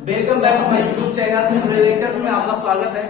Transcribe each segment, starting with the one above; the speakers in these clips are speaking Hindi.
Welcome back to my YouTube channel civil lectures में आपका स्वागत है।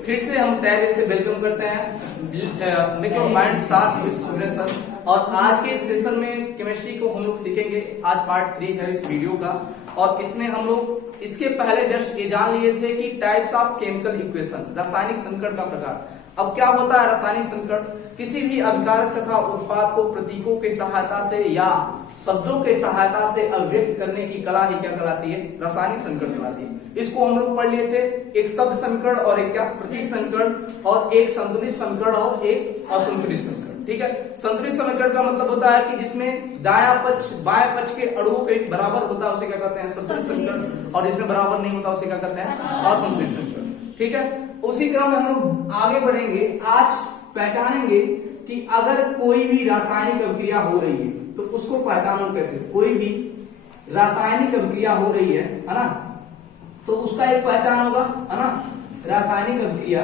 फिर से हम तय से वेलकम करते हैं make your mind sharp with student sir. और आज के सेशन में केमिस्ट्री को हम लोग सीखेंगे। आज पार्ट 3 है इस वीडियो का और इसमें हम लोग इसके पहले जस्ट ये जान लिए थे कि टाइप्स ऑफ केमिकल इक्वेशन, रासायनिक संकट का प्रकार। अब क्या होता है रासायनिक संकट? किसी भी अभिकारक तथा उत्पाद को प्रतीकों के सहायता से या शब्दों के सहायता से अभिव्यक्त करने की कला ही क्या कहलाती है? रासायनिक संकट कहलाती है। इसको हम लोग पढ़ लिए थे, एक शब्द संकट और एक क्या प्रतीक संकट, और एक संतुलित संकट और एक असंतुलित संकट। ठीक है, संतुलित संकट का मतलब होता है कि जिसमें दायां पक्ष बाएं पक्ष के अणुओं के बराबर होता है उसे क्या कहते हैं? संतुलित संकट। और जिसमें बराबर नहीं होता उसे क्या कहते हैं? असंतुलित संकट। ठीक है, उसी क्रम में हम लोग आगे बढ़ेंगे। आज पहचानेंगे कि अगर कोई भी रासायनिक अभिक्रिया हो रही है तो उसको पहचानो कैसे। कोई भी रासायनिक अभिक्रिया हो रही है ना, तो उसका एक पहचान होगा, है ना। रासायनिक अभिक्रिया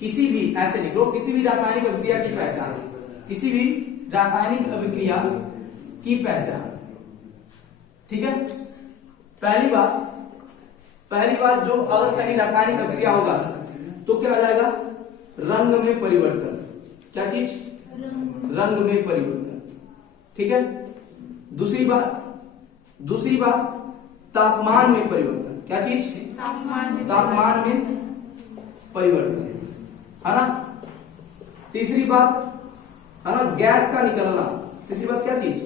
किसी भी, ऐसे लिखो, किसी भी रासायनिक अभिक्रिया की पहचान, किसी भी रासायनिक अभिक्रिया की पहचान। ठीक है, पहली बात जो अगर कहीं रासायनिक अभिक्रिया होगा तो क्या हो जाएगा? रंग में परिवर्तन। क्या चीज? रंग में परिवर्तन। ठीक है, दूसरी बात तापमान में परिवर्तन। क्या चीज? तापमान में परिवर्तन, है ना। तीसरी बात है ना गैस का निकलना। तीसरी बात क्या चीज?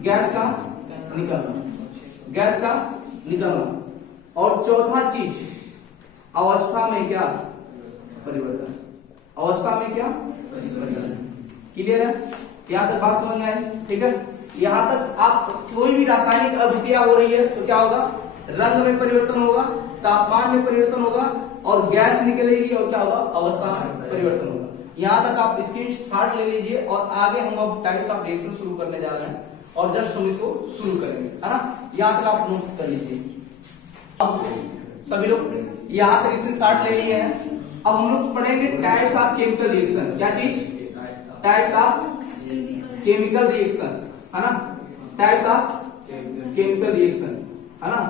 गैस का निकलना। और चौथा चीज अवस्था में क्या? परिवर्तन। अवस्था में क्या? परिवर्तन। क्लियर है? यहां तक बात समझ में आई? ठीक है, यहां तक आप कोई भी रासायनिक अभिक्रिया हो रही है तो क्या होगा? रंग में परिवर्तन होगा, तापमान में परिवर्तन होगा और गैस निकलेगी और क्या होगा? अवस्था में परिवर्तन होगा। यहां तक आप इसकी शॉर्ट ले लीजिए और आगे हम अब टाइप्स ऑफ रिएक्शन शुरू करने जा रहे हैं और जस्ट हम इसको शुरू करेंगे, है ना। यहां तक आप नोट कर लीजिए। अब सभी लोग यहां तक इससे शॉर्ट ले लिए हैं। अब हम लोग पढ़ेंगे टाइप्स ऑफ केमिकल रिएक्शन। क्या चीज? टाइप्स ऑफ केमिकल रिएक्शन, है ना। टाइप्स ऑफ केमिकल रिएक्शन, है ना।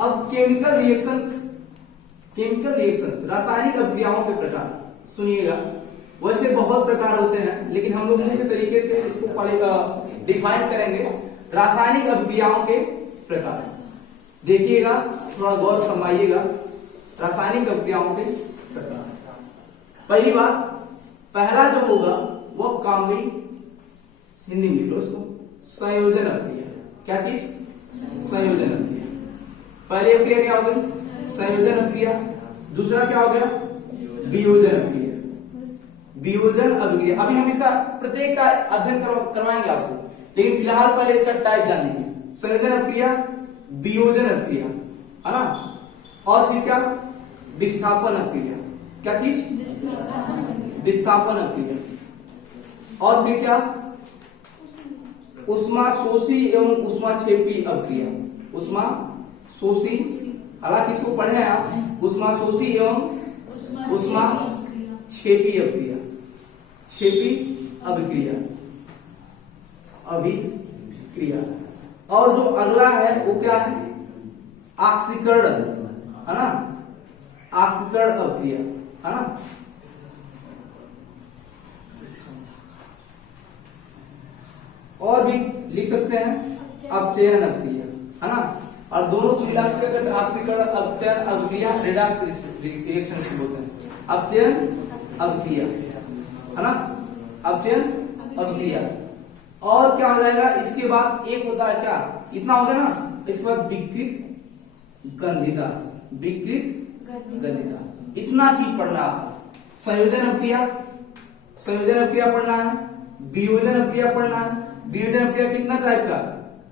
अब केमिकल रिएक्शन रासायनिक अभिक्रियाओं के प्रकार सुनिएगा। वैसे बहुत प्रकार होते हैं लेकिन हम लोग मुख्य तरीके से इसको डिफाइन करेंगे। रासायनिक अभिक्रियाओं के प्रकार देखिएगा, थोड़ा गौर फरमाइएगा। रासायनिक अभिक्रियाओं के प्रकार, पहली बात, पहला जो होगा वो काम्बी, हिंदी में लिख लो उसको, संयोजन अभिक्रिया। क्या चीज? संयोजन अभिक्रिया। पहली अभिक्रिया क्या हो गई? संयोजन अभिक्रिया। दूसरा क्या हो गया? वियोजन अभिक्रिया। वियोजन अभिक्रिया अभी हम इसका प्रत्येक का अध्ययन करवाएंगे आपको, लेकिन फिलहाल पहले इसका टाइप जान लीजिए। संयोजन अभिक्रिया, वियोजन अभिक्रिया, है ना। और फिर क्या? विस्थापन अभिक्रिया। क्या चीज? विस्थापन अभिक्रिया। और फिर क्या? ऊष्माशोषी एवं ऊष्माक्षेपी अभिक्रिया। ऊष्माशोषी, हालांकि इसको पढ़े हैं आप, ऊष्माशोषी एवं ऊष्माक्षेपी अभिक्रिया। अभिक्रिया। और जो अगला है वो क्या है? ऑक्सीकरण, है ना। ऑक्सीकरण अभिक्रिया, है ना। और भी लिख सकते हैं अपचयन अभिक्रिया, है ना। और दोनों को मिला के अगर ऑक्सीकरण अपचयन अभिक्रिया रेडॉक्स रिएक्शन से बोलते हैं। अपचयन अभिक्रिया, है ना। अपचयन अभिक्रिया। और क्या हो जाएगा इसके बाद? एक होता है क्या, इतना हो गया ना। इसके बाद विकृत गंधिता। इतना चीज पढ़ना आपको। संयोजन अभिक्रिया पढ़ना है, वियोजन अभिक्रिया पढ़ना है। वियोजन अभिक्रिया कितना टाइप का?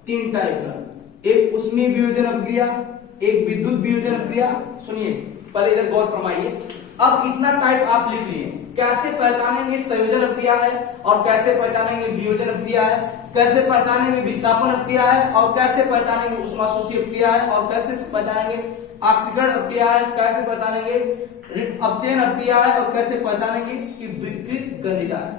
3 टाइप का। एक ऊष्मीय वियोजन अभिक्रिया, एक विद्युत वियोजन अभिक्रिया। सुनिए, पहले इधर गौर फरमाइए। अब इतना टाइप आप लिख लिए। कैसे पहचानेंगे संयोजन अभिक्रिया है और कैसे पहचानेंगे वियोजन अभिक्रिया है, कैसे पहचानेंगे विस्थापन अभिक्रिया है और कैसे पहचानेंगे ऊष्माशोषी अभिक्रिया है और कैसे पहचानेंगे ऑक्सीकरण अभिक्रिया है, कैसे पहचानेंगे अपचयन अभिक्रिया है और कैसे पहचानेंगे कि विकृत गंधिता है।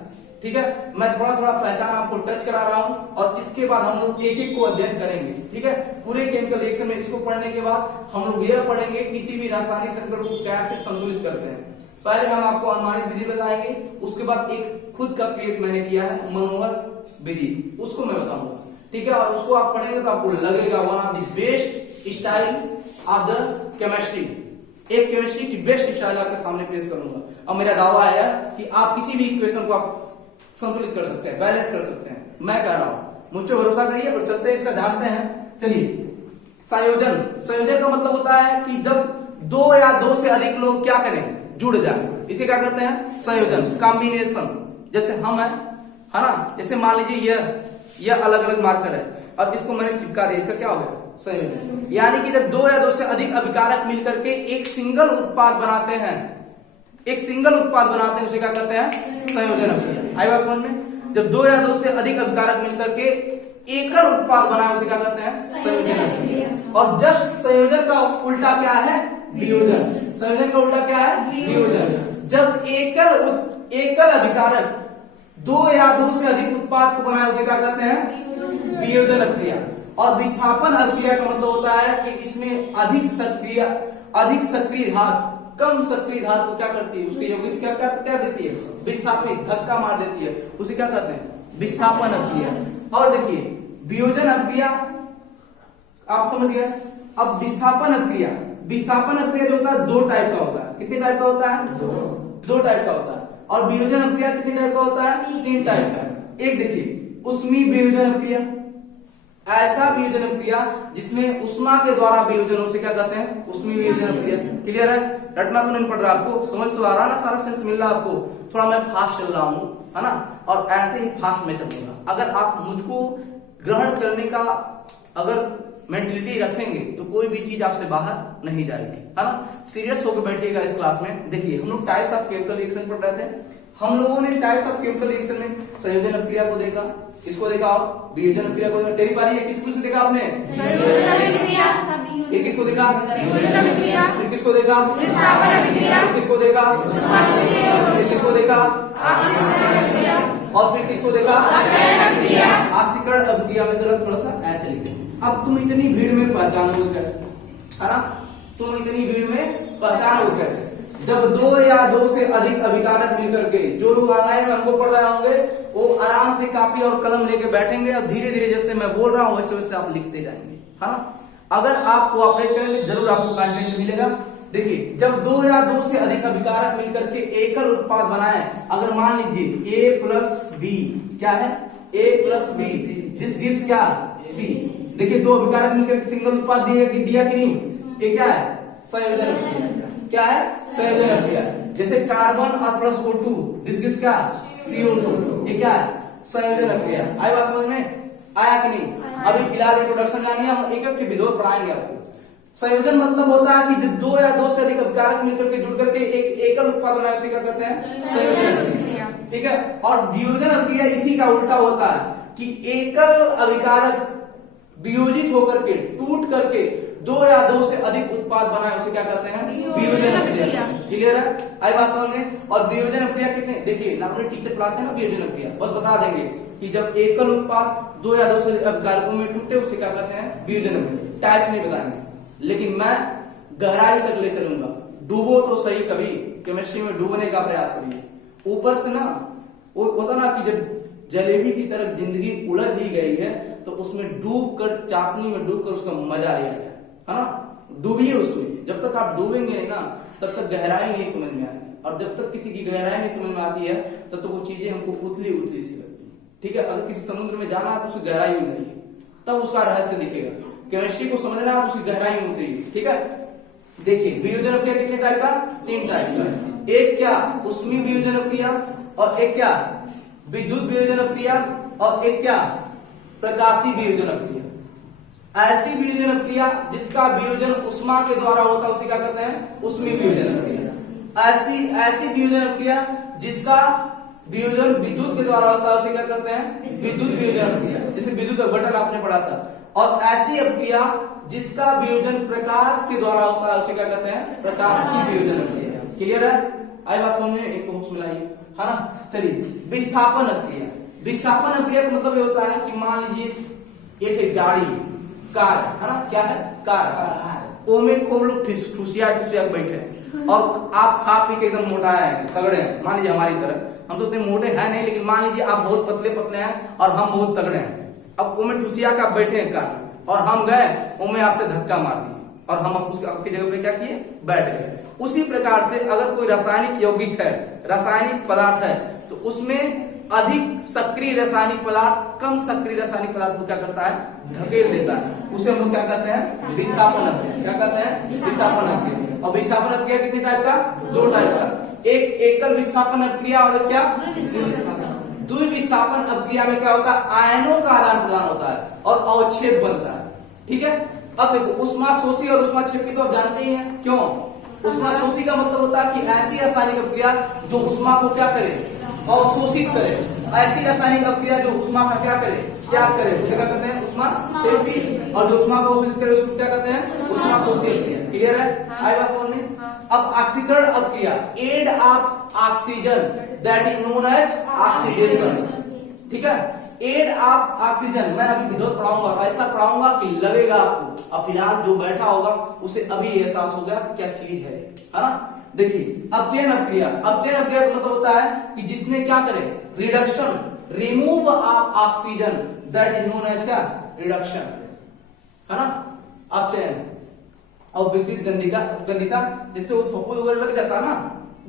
ठीक है, मैं थोड़ा थोड़ा पहचान आपको टच करा रहा हूं और इसके बाद हम लोग एक एक को अध्ययन करेंगे। ठीक है, पूरे केमिकल रिएक्शन में इसको पढ़ने के बाद हम लोग यह पढ़ेंगे किसी भी रासायनिक संकट को कैसे संतुलित करते हैं। पहले हम आपको अनुमानित विधि बताएंगे, उसके बाद एक खुद का क्रिएट मैंने किया है मनोहर विधि, उसको मैं बताऊंगा। ठीक है, और उसको आप पढ़ेंगे तो आपको लगेगा one of the best style of the chemistry, एक केमिस्ट्री की बेस्ट स्टाइल आपके सामने पेश करूंगा। और मेरा दावा है कि आप किसी भी इक्वेशन को आप संतुलित कर सकते हैं, बैलेंस कर सकते हैं, मैं कह रहा हूं, मुझ पर भरोसा करिए और चलते हैं इसका जानते हैं। चलिए, संयोजन, संयोजन का मतलब होता है कि जब दो या दो से अधिक लोग क्या करें, जुड़ जाए, इसे क्या कहते हैं, संयोजन, कॉम्बिनेशन। जैसे हम है ना, जैसे मान लीजिए यह अलग अलग मार्कर है, अब इसको मैंने चिपका दिया, इसका क्या हो गया, संयोजन। यानी कि जब दो या दो से अधिक अभिकारक मिलकर के एक सिंगल उत्पाद बनाते हैं, एक सिंगल उत्पाद बनाते हैं, उसे क्या कहते हैं, संयोजन अभिक्रिया। आई बात समझ में? जब दो या दो से अधिक अभिकारक मिलकर के एकल उत्पाद बनाए, उसे क्या कहते हैं, संयोजन अभिक्रिया। और जस्ट संयोजन का उल्टा क्या है, वियोजन। संयोजन का उल्टा क्या है, वियोजन। जब एकल अभिकारक दो या दो से अधिक उत्पाद को बनाए, उसे क्या कहते हैं, वियोजन अभिक्रिया। और विस्थापन अभिक्रिया का मतलब होता है कि इसमें अधिक सक्रिय धातु कम सक्रिय धातु क्या करती है, उसके यौगिक क्या देती है, विस्थापित, धक्का मार देती है, उसे क्या कहते हैं, विस्थापन अभिक्रिया। और देखिए, वियोजन अभिक्रिया आप समझ गए। अब विस्थापन अभिक्रिया, विस्थापन अभिक्रिया जो होता है दो टाइप का होता है। कितने टाइप का होता है, दो टाइप का होता है। और वियोजन अभिक्रिया कितने टाइप का होता है, तीन टाइप का। एक देखिए, उष्मीय वियोजन अभिक्रिया, ऐसा वियोजन अभिक्रिया जिसमें उष्मा के द्वारा वियोजन, उसे क्या कहते हैं, उष्मीय वियोजन अभिक्रिया। क्लियर है, रटना तो नहीं पड़ रहा आपको, समझ तो आ रहा ना, सारा सेंस मिल रहा आपको। थोड़ा मैं फास्ट चल रहा हूं, है ना, और ऐसे ही फास्ट में चलूंगा। अगर आप मुझको ग्रहण करने का अगर मेंटलिटी रखेंगे तो कोई भी चीज आपसे बाहर नहीं जाएगी, है ना। सीरियस होकर बैठिएगा इस क्लास में। देखिए, हम लोग टाइप्स ऑफ केमिकल रिएक्शन पढ़ रहे थे। हम लोगों ने टाइप्स ऑफ केमिकल रिएक्शन में संयोजन अभिक्रिया को देखा, इसको देखा, और वियोजन अभिक्रिया को देखा। तेरी बारी है, किसको देखा आपने, एक किसको देखा, फिर किसको देखा, फिर किसको देखा, फिर किसको देखा, और फिर किसको देखा, आक्सीकरण अभिक्रिया में जरा थोड़ा सा ऐसे लिखे। अब तुम इतनी भीड़ में पहचानोगे कैसे, है ना, तुम इतनी भीड़ में पहचानोगे कैसे, जब दो या दो से अधिक अभिकारक मिलकर के, जो लोग ऑनलाइन में हमको पढ़ रहे होंगे वो आराम से कॉपी और कलम लेके बैठेंगे और धीरे धीरे जैसे मैं बोल रहा हूं वैसे वैसे आप लिखते जाएंगे, है ना। अगर आप कोऑपरेट करेंगे जरूर आपको कंटेंट मिलेगा। देखिए, जब दो या दो से अधिक अभिकारक मिलकर के एकल उत्पाद बनाए, अगर मान लीजिए A प्लस बी, क्या है, A plus B, this gives क्या, C। देखिए, दो अभिकारक मिलकर सिंगल उत्पाद दिया कि नहीं, ये क्या है, संयोजन अभिक्रिया। क्या है, संयोजन अभिक्रिया। जैसे कार्बन और प्लस O2, दिस गिव्स क्या, CO2, ये क्या है, संयोजन अभिक्रिया। आई बात समझ में, आया कि नहीं। अभी फिलहाल इंट्रोडक्शन जानिए, हम एक एक के विधोर पढ़ाएंगे आपको। संयोजन मतलब होता है कि जब दो या दो से अधिक अभिकारक मिलकर के जुड़ करके एक एकल उत्पाद बनाए, उसे क्या कहते हैं, संयोजन अभिक्रिया। ठीक है, और वियोजन अभिक्रिया इसी का उल्टा होता है कि एकल अभिकारक वियोजित होकर के, टूट करके दो या दो से अधिक उत्पाद बनाए, उसे क्या कहते हैं, वियोजन अभिक्रिया। क्लियर है, आई बात समझ में। और वियोजन अभिक्रिया कितने, देखिए अपने टीचर पढ़ाते हैं ना वियोजन अभिक्रिया, बस बता देंगे कि जब एकल उत्पाद दो या दो से अभिकारकों में टूटे, उसे क्या कहते हैं, वियोजन अभिक्रिया। टाइप्स नहीं बताएंगे, लेकिन मैं गहराई तक ले चलूंगा। डूबो तो सही, कभी केमिस्ट्री में डूबने का प्रयास करिए। ऊपर से ना वो होता ना कि जब जलेबी की तरह जिंदगी उलझ ही गई है तो उसमें डूब कर, चाशनी में डूब कर उसका मजा लिया जाए, है ना। डूबिए उसमें, जब तक आप डूबेंगे नहीं ना तब तक गहराई नहीं समझ में आएगी, और जब तक किसी की गहराई नहीं समझ में आती है तब तक वो चीजें हमको उथली उथली सी लगती है। ठीक है, अगर किसी समुद्र में जाना है तो उसकी गहराई में नहीं, तब उसका रहस्य दिखेगा। केमिस्ट्री को समझना है तो उसकी गहराई में उतरिए। ठीक है, देखिए, वियोजन अभिक्रिया कितने टाइप का, तीन टाइप का। एक क्या, उष्मीय वियोजन अभिक्रिया, और एक क्या, विद्युत वियोजन अभिक्रिया, और एक क्या, प्रकाशीय वियोजन अभिक्रिया। ऐसी वियोजन अभिक्रिया जिसका वियोजन उष्मा के द्वारा होता है, उसे क्या कहते हैं, उष्मीय वियोजन अभिक्रिया। ऐसी वियोजन अभिक्रिया जिसका वियोजन विद्युत के द्वारा होता है, उसे क्या कहते हैं, विद्युत वियोजन अभिक्रिया। जैसे विद्युत अपघटन आपने पढ़ा था। और ऐसी अभिक्रिया जिसका वियोजन प्रकाश के द्वारा होता है, उसे क्या कहते हैं, प्रकाशीय वियोजन अभिक्रिया। क्लियर है, आई बात समझ में, एक होश मिलाइए। है ना। चलिए विस्थापन अभिक्रिया। विस्थापन अभिक्रिया का मतलब ये होता है कि मान लीजिए एक गाड़ी कार है ना, क्या है कार, ओ में खूब लोग ठुसिया बैठे हैं और आप खा पी के एकदम मोटा है तगड़े हैं, मान लीजिए हमारी तरह, हम तो इतने मोटे हैं नहीं, लेकिन मान लीजिए आप बहुत पतले पतले हैं और हम बहुत तगड़े हैं। अब ओ में ठुसिया का बैठे हैं कार और हम गए ओ में आपसे धक्का मार दिए और हम आपकी जगह पे क्या किए, बैठ गए। उसी प्रकार से अगर कोई रासायनिक यौगिक है, रासायनिक पदार्थ है, तो उसमें अधिक सक्रिय रासायनिक पदार्थ कम सक्रिय रासायनिक पदार्थ को क्या करता है, धकेल देता है। उसे हम लोग क्या कहते हैं, विस्थापन अभिक्रिया। क्या कहते हैं, विस्थापन अभिक्रिया। और विस्थापन अभिक्रिया कितने टाइप का, दो टाइप का, एक एकल विस्थापन अभिक्रिया और क्या द्विविस्थापन अभिक्रिया में क्या होता है, आयनों का आदान प्रदान होता है और अवच्छेद बनता है। ठीक है। अब देखो ऊष्माशोषी और ऊष्माक्षेपी तो आप जानते ही हैं, क्यों, ऊष्माशोषी का मतलब होता है कि ऐसी रासायनिक अभिक्रिया जो ऊष्मा को क्या करे, अवशोषित करे, ऐसी रासायनिक अभिक्रिया जो ऊष्मा का क्या करे, त्याग करे, उसे क्या कहते हैं, ऊष्माक्षेपी। और जो ऊष्मा को अवशोषित करे उसको क्या कहते हैं, ऊष्माशोषी अभिक्रिया। क्लियर है, आई बात समझ में। अब ऑक्सीकरण अभिक्रिया, add of oxygen, that is known as oxidation. ठीक है, एड ऑफ ऑक्सीजन। मैं अभी विद्युत पढ़ाऊंगा, ऐसा पढ़ाऊंगा कि लगेगा आपको, अब फिलहाल जो बैठा होगा उसे अभी एहसास हो गया क्या चीज है ना। देखिए अपचयन अभिक्रिया। अपचयन अभिक्रिया का मतलब होता है कि जिसने क्या करे, reduction, remove of oxygen, that is known as क्या, रिडक्शन, है ना, अपचयन। और विपरीत गंधिता, जिससे वो फफूंद वगैरह लग जाता है ना,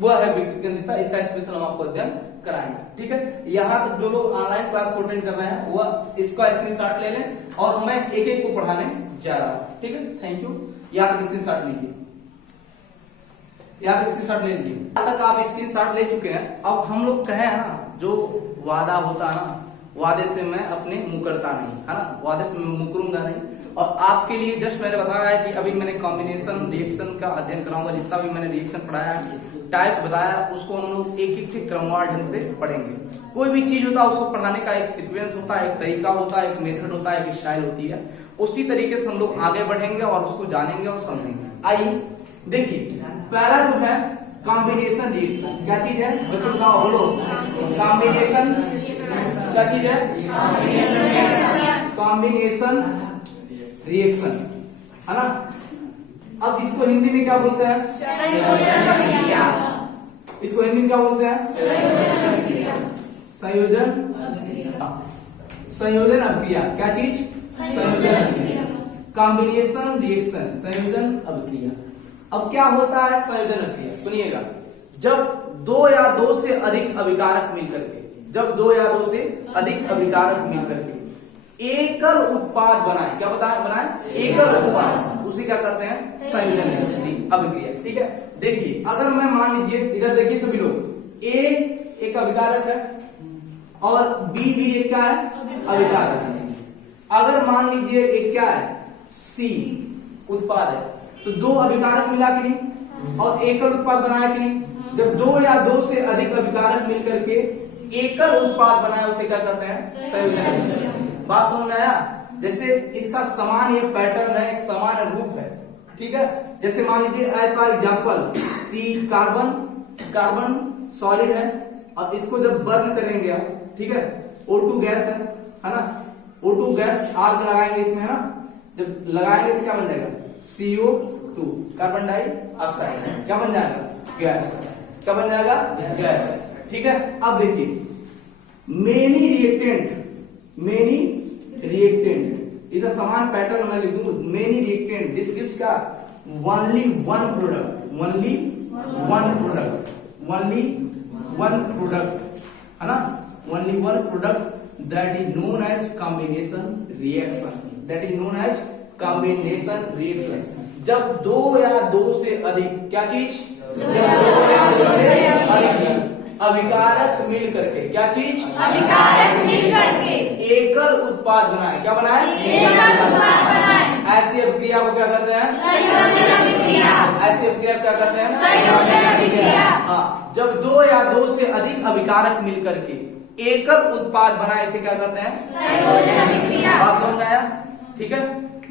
वह है विपरीत गंधिता। इसका स्पेशल हम आपको अध्ययन कराएंगे। ठीक है, यहाँ तक जो लोग ऑनलाइन क्लास को अटेंड कर रहे हैं वह इसका स्क्रीनशॉट ले लें और मैं एक एक को पढ़ाने जा रहा हूँ। ठीक है, थैंक यू। यहाँ तक स्क्रीनशॉट लीजिए, यहाँ तक स्क्रीनशॉट ले लीजिए। यहाँ तक आप स्क्रीनशॉट ले चुके हैं। अब हम लोग कहे हैं ना, जो वादा होता है ना, वादे से मैं अपने मुकरता नहीं, है ना, वादे से मैं मुकरूंगा नहीं। और आपके लिए जस्ट मैंने बताया है कि अभी मैंने कॉम्बिनेशन रिएक्शन का अध्ययन कराऊंगा। जितना भी मैंने रिएक्शन पढ़ाया है, टाइप्स बताया, उसको हम लोग एक एक क्रमवार ढंग से पढ़ेंगे। कोई भी चीज होता है उसको पढ़ाने का एक सीक्वेंस होता है, एक तरीका होता है, एक मेथड होता है, एक स्टाइल होती है। उसी तरीके से हम लोग आगे बढ़ेंगे और उसको जानेंगे और समझेंगे। आइए देखिए, पहला जो है कॉम्बिनेशन रिएक्शन। क्या चीज है बच्चों, बताओ, बोलो। कॉम्बिनेशन क्या चीज है, कॉम्बिनेशन रिएक्शन, है ना। अब इसको हिंदी में क्या बोलते हैं, इसको हिंदी में क्या बोलते हैं, संयोजन, संयोजन अभिक्रिया। क्या चीज, संयोजन अभिक्रिया, कॉम्बिनेशन रिएक्शन, संयोजन अभिक्रिया। अब क्या होता है संयोजन अभिक्रिया, सुनिएगा। जब दो या दो से अधिक अभिकारक मिलकर के, जब दो या दो से अधिक अभिकारक मिलकर के एकल उत्पाद बनाए, क्या बनाए, एकल उत्पाद, उसे क्या करते हैं, संयोजन अभिक्रिया। ठीक है, देखिए अगर मैं मान लीजिए, इधर देखिए सभी लोग, ए एक अभिकारक है और बी भी एक क्या है, अभिकारक है। अगर मान लीजिए एक क्या है, सी उत्पाद है, तो दो अभिकारक मिला कि नहीं और एकल उत्पाद बनाया कि नहीं। जब दो या दो से अधिक अभिकारक मिलकर के एकल उत्पाद बनाए उसे क्या करते हैं, संयोजन। बात समझ में आया। जैसे इसका समान ये पैटर्न है, एक समान रूप है। ठीक है, जैसे मान लीजिए as for example C carbon solid है और इसको जब बर्न करेंगे आप, ठीक है, O2 गैस है ना, O2 गैस आग लगाएंगे इसमें, है ना, जब लगाएंगे तो क्या बन जाएगा, CO2 कार्बन डाइऑक्साइड, क्या बन जाएगा, गैस। क्या बन जाएगा, गैस। ठीक है, अब देखिए मेनी रिएक्टेंट इस समान पैटर्न में लिख दूं, मेनी रिएक्टेंट दिस गिव्स का ओनली वन प्रोडक्ट, है ना, only one product, that is known as combination reaction. जब दो या दो से अधिक, क्या चीज, अभिकारक मिल करके, क्या चीज, अभिकारक मिल करके एकल उत्पाद बनाए, क्या बनाए, एकल उत्पाद बनाए, ऐसी अभिक्रिया को क्या कहते हैं, संयोजन अभिक्रिया। ऐसी अभिक्रिया क्या कहते हैं, संयोजन अभिक्रिया। हाँ, जब दो या दो से अधिक अभिकारक मिल करके एकल उत्पाद बनाए, इसे क्या कहते हैं, संयोजन अभिक्रिया। बात समझ में आया। ठीक है,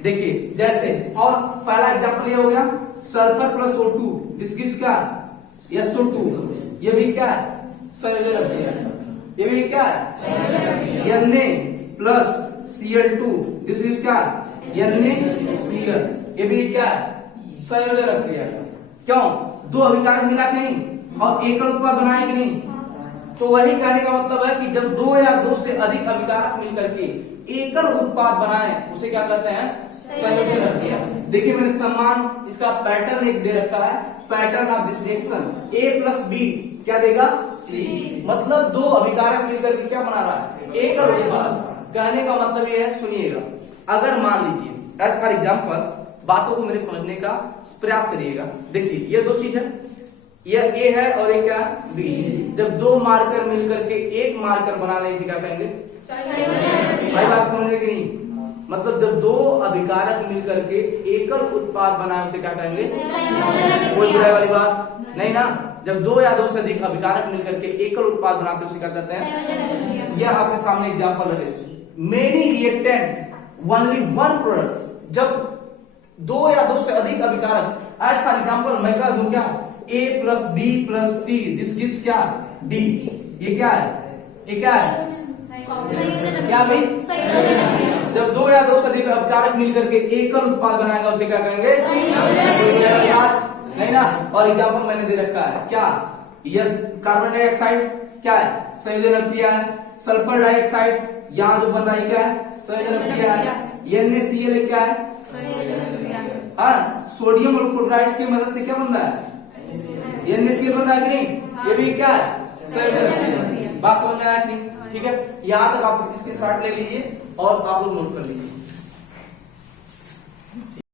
देखिए जैसे, और पहला एग्जाम्पल ये हो गया, sulphur plus O2 this gives क्या, SO2, ये भी क्या है, संयोजन अभिक्रिया। ये भी क्या है Na plus Cl2 this is क्या NaCl। ये भी क्या है संयोजन अभिक्रिया। क्यों दो अभिकारक मिला कि नहीं और एकल उत्पाद बनाए कि नहीं। तो वही कहने का मतलब है कि जब दो या दो से अधिक अभिकारक मिलकर के एकल उत्पाद बनाए उसे क्या कहते हैं संयोजन अभिक्रिया। देखिए मैंने समान इसका पैटर्न एक दे रखा है, pattern of this reaction A plus B क्या देगा C। मतलब दो अभिकारक मिलकर के क्या बना रहा है एकल उत्पाद। कहने का मतलब ये है सुनिएगा, अगर मान लीजिए एज फॉर एग्जाम्पल बातों को मेरे समझने का प्रयास करिएगा। देखिए ये दो चीज है, यह A है और ये क्या B। जब दो मार्कर मिलकर के एक मार्कर बनाने से क्या कहेंगे भाई बात समझ में कि नहीं। मतलब जब दो अभिकारक मिलकर के एकल उत्पाद बनाने से क्या कहेंगे कोई बुराई वाली बात नहीं ना। जब दो या दो से अधिक अभिकारक मिलकर के एकल उत्पाद बनाते हैं उसे क्या कहते हैं। यह आपके सामने एग्जांपल रहे, many reactant only one product. जब दो या दो से अधिक अभिकारक एज फॉर एग्जांपल मैं कह दूं क्या A plus B plus C this gives क्या D। ये क्या है ये क्या है क्या भाई जब दो या दो से अधिक अभिकारक मिलकर के एकल उत्पाद बनाएगा उसे क्या कहेंगे नहीं ना। और एग्जांपल मैंने दे रखा है क्या यस कार्बन डाइऑक्साइड क्या है संयोजन अभिक्रिया है। सल्फर डाइऑक्साइड यहाँ जो बन रहा है क्या है संयोजन अभिक्रिया है। NaCl क्या है हाँ सोडियम और क्लोराइड की मदद से क्या बन रहा है NaCl बन रहा है कि नहीं। ये भी क्या है संयोजन अभिक्रिया। बात समझ में आया कि नहीं। ठीक है यहाँ तक आप स्क्रीनशॉट ले लीजिए और आप लोग नोट कर लीजिए।